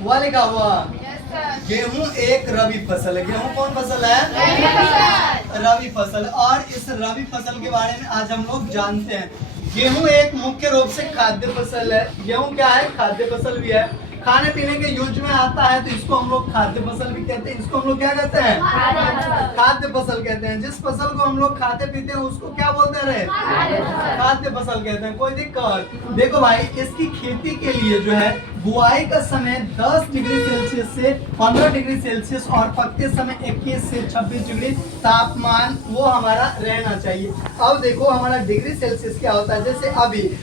हुआ लिखा हुआ। गेहूं एक रबी फसल है। गेहूं कौन फसल है? रबी फसल। और इस रबी फसल के बारे में आज हम लोग जानते हैं। गेहूं एक मुख्य रूप से खाद्य फसल है। गेहूं क्या है? खाद्य फसल भी है, खाने पीने के यूज में आता है, तो इसको हम लोग खाद्य फसल भी कहते हैं। इसको हम लोग क्या कहते हैं? खाद्य फसल कहते हैं। जिस फसल को हम लोग खाते पीते हैं उसको क्या बोलते हैं? खाद्य फसल कहते हैं। कोई दिक्कत? देखो भाई, इसकी खेती के लिए जो है बुआई का समय 10 डिग्री सेल्सियस से 15 डिग्री सेल्सियस और पकते समय 21 से 26 डिग्री तापमान वो हमारा रहना चाहिए। अब देखो हमारा डिग्री सेल्सियस क्या होता है। जैसे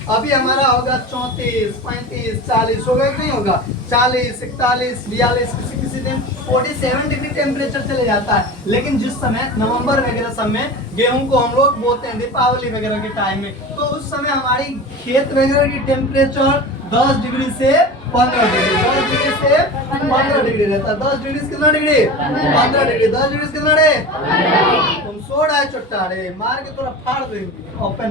अभी हमारा होगा 34, 35, 40 होगा कि नहीं होगा? 40, 41, 42, किसी दिन 47 डिग्री टेम्परेचर चले जाता है। लेकिन जिस समय नवंबर वगैरह समय गेहूं को हम लोग बोते हैं दीपावली वगैरह के टाइम में, तो उस समय हमारी खेत वगैरह की टेम्परेचर 10 डिग्री से 15 डिग्री 10 डिग्री से 15 डिग्री रहता है। 10 डिग्री से कितना डिग्री? 15 डिग्री। 10 डिग्री से कितना रे? तुम सो रहा है चुट्टा रे, मार के थोड़ा फाड़ देंगे ओपन।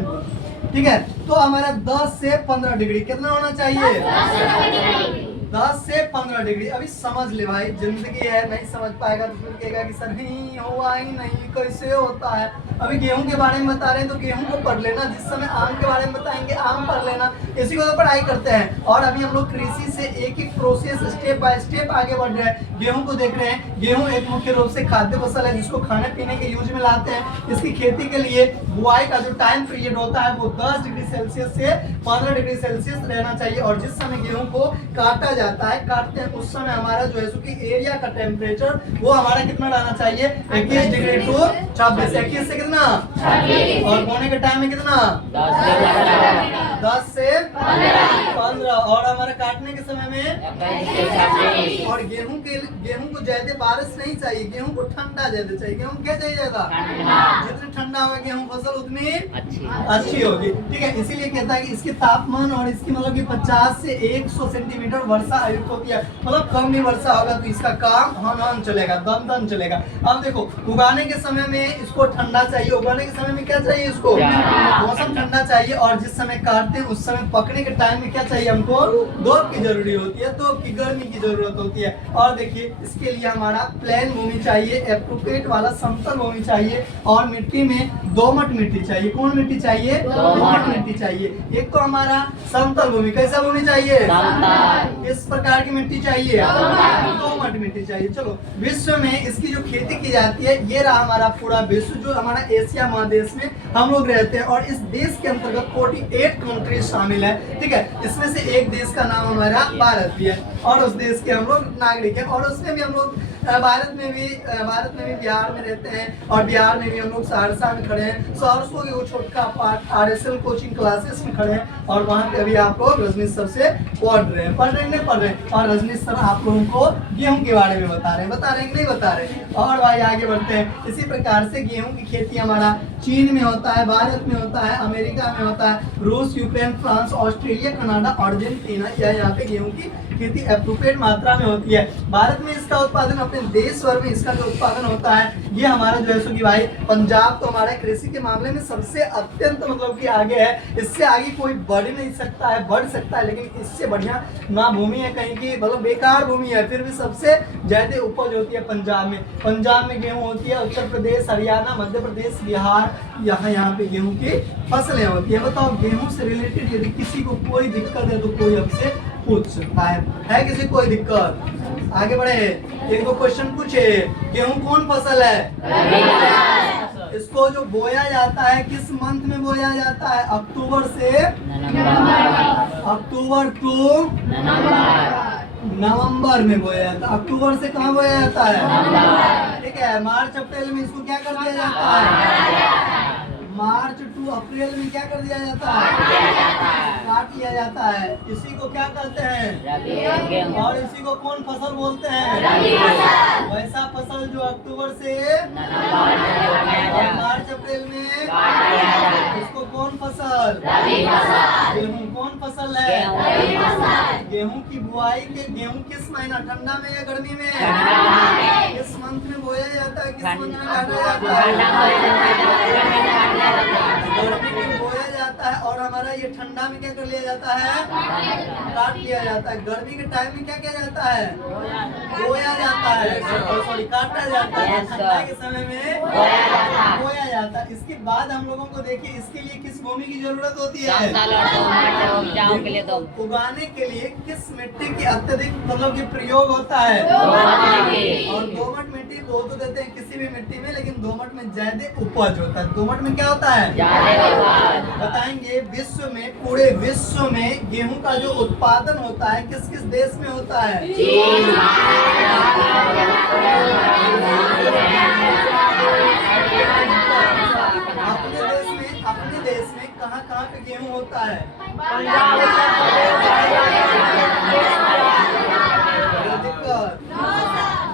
ठीक है, तो हमारा 10 से 15 डिग्री कितना होना चाहिए? 10 से 15 डिग्री। अभी समझ ले भाई, जिंदगी है, नहीं समझ पाएगा तो फिर कहेगा कि सर नहीं हुआ ही नहीं, कैसे होता है। अभी गेहूं के बारे में बता रहे हैं तो गेहूं को पढ़ लेना, जिस समय आम के बारे में बताएंगे आम पढ़ लेना, इसी को तो पढ़ाई करते हैं। और अभी हम लोग कृषि से एक एक प्रोसेस स्टेप बाय स्टेप आगे बढ़ रहे हैं। गेहूं को देख रहे हैं। गेहूं एक मुख्य रूप से खाद्य फसल है जिसको खाने पीने के यूज में लाते हैं। इसकी खेती के लिए बुआई का जो टाइम पीरियड होता है वो 10 डिग्री सेल्सियस से 15 डिग्री सेल्सियस रहना चाहिए। और जिस समय गेहूं को काटा जाता है, काटते हैं, उस समय हमारा जो है कि एरिया का टेम्परेचर वो हमारा कितना रहना चाहिए? 21 डिग्री टू 26। 21 से कितना? 26। और बोने के टाइम में कितना? 10 से 15। और हमारे काटने के समय में और गेहूं को ज्यादा बारिश नहीं चाहिए, गेहूं को ठंडा ज्यादा चाहिए। गेहूं क्या चाहिए ज्यादा? जितनी ठंडा होगा गेहूं फसल उतनी अच्छी होगी। ठीक है, इसीलिए कहता है कि इसके तापमान और इसकी मतलब कि 50 से 100 सेंटीमीटर वर्षा आयुक्त होती है। मतलब कम भी वर्षा होगा तो इसका काम हन चलेगा, दम चलेगा। अब देखो, उगाने के समय में इसको ठंडा चाहिए। उगाने के समय में क्या चाहिए? इसको मौसम ठंडा चाहिए। और जिस समय काटते हैं उस समय पकने के टाइम में क्या चाहिए? हमको धूप की जरूरी होती है, धूप की गर्मी की जरूरत होती है। और देखिए, इसके लिए हमारा प्लेन भूमि चाहिए, एप्रोप्रिएट वाला समतल भूमि चाहिए। और मिट्टी में दोमट मिट्टी चाहिए। कौन मिट्टी चाहिए? दोमट मिट्टी चाहिए। एक तो हमारा समतल भूमि, कैसा भूमि चाहिए? इस प्रकार की मिट्टी चाहिए, दोमट मिट्टी चाहिए। चलो, विश्व में इसकी जो खेती की जाती है, ये रहा हमारा पूरा विश्व, जो हमारा एशिया महादेश में हम लोग रहते हैं। और इस देश के अंतर्गत 48 कंट्रीज शामिल है। ठीक है, इसमें से एक देश का नाम हमारा भारत भी है और उस देश के हम लोग नागरिक हैं। और उसमें भी हम लोग भारत में भी बिहार में रहते हैं। और बिहार में भी हम लोग सहरसा में खड़े हैं। सहरसा के वो छोटा पार्ट RSL कोचिंग क्लासेस में खड़े हैं। और वहाँ पे अभी आप लोग रजनीश सर से पढ़ रहे हैं। और रजनीश सर आप लोगों को गेहूं के बारे में बता रहे हैं कि नहीं बता रहे? और भाई आगे बढ़ते हैं। इसी प्रकार से गेहूं की खेती हमारा चीन में होता है, भारत में होता है, अमेरिका में होता है, रूस, Ukraine, France, Australia, Canada, Argentina, यहाँ पे गेहूं की खेती अप्रोप्रिएट मात्रा में होती है। भारत में इसका उत्पादन, अपने देश भर में इसका जो उत्पादन होता है, ये हमारा जो है सो कि भाई पंजाब तो हमारे कृषि के मामले में सबसे अत्यंत मतलब कि आगे है। इससे आगे कोई बढ़ नहीं सकता है, बढ़ सकता है लेकिन इससे बढ़िया ना भूमि है कहीं की, मतलब बेकार भूमि है, फिर भी सबसे ज्यादा उपज होती है पंजाब में। पंजाब में गेहूं होती है, उत्तर प्रदेश, हरियाणा, मध्य प्रदेश, बिहार, यहाँ पे गेहूं की फसलें होती है। बताओ, गेहूं से रिलेटेड यदि किसी को कोई दिक्कत है तो कोई हमसे पूछ सकता है किसी कोई दिक्कत? आगे बढ़े, एक दो क्वेश्चन पूछे। गेहूं कौन फसल है? इसको जो बोया जाता है किस मंथ में बोया जाता है? अक्टूबर से अक्टूबर टू नवंबर में बोया जाता है। अक्टूबर से कहाँ बोया जाता है? ठीक है, मार्च अप्रैल में इसको क्या कर दिया जाता है? मार्च टू अप्रैल में क्या कर दिया जाता है? काट लिया जाता है। इसी को क्या कहते हैं? और इसी को कौन फसल बोलते हैं? वैसा फसल जो अक्टूबर से और मार्च अप्रैल में, इसको कौन फसल? गेहूं कौन फसल है? गेहूं की बुआई के गेहूं किस महीना, ठंडा में या गर्मी में? किस मंथ में बोया जाता है, किस मंथ में काटा जाता है? गर्मी में बोया जाता जाता है और हमारा ये ठंडा में क्या कर लिया जाता है, काट लिया जाता है। गर्मी के टाइम में क्या किया जाता है, बोया जाता है, सॉरी काटा जाता है। ठंडा के समय में बोया जाता है। इसके बाद हम लोगों को देखिए इसके लिए किस भूमि की जरूरत होती है, उगाने के लिए किस मिट्टी की अत्यधिक मतलब कि प्रयोग होता है, और दोमट मिट्टी वो तो देते हैं किसी भी मिट्टी में, लेकिन दोमट में ज्यादा उपज होता है। दोमट में क्या होता है, बताएंगे। विश्व में, पूरे विश्व में गेहूं का जो उत्पादन होता है किस किस देश में होता है, अपने देश में कहाँ पे गेहूं होता है, दिक्कत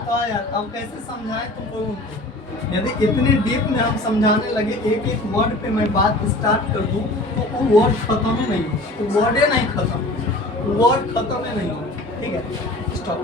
तो यार अब कैसे समझाएं तुम लोगों को। यदि इतने डीप में हम समझाने लगे, एक एक वर्ड पे मैं बात स्टार्ट कर दूं तो वो वर्ड खत्म ही नहीं होगा, वो वर्ड ही नहीं खत्म, वर्ड खत्म ही नहीं होगा। ठीक है, स्टॉप।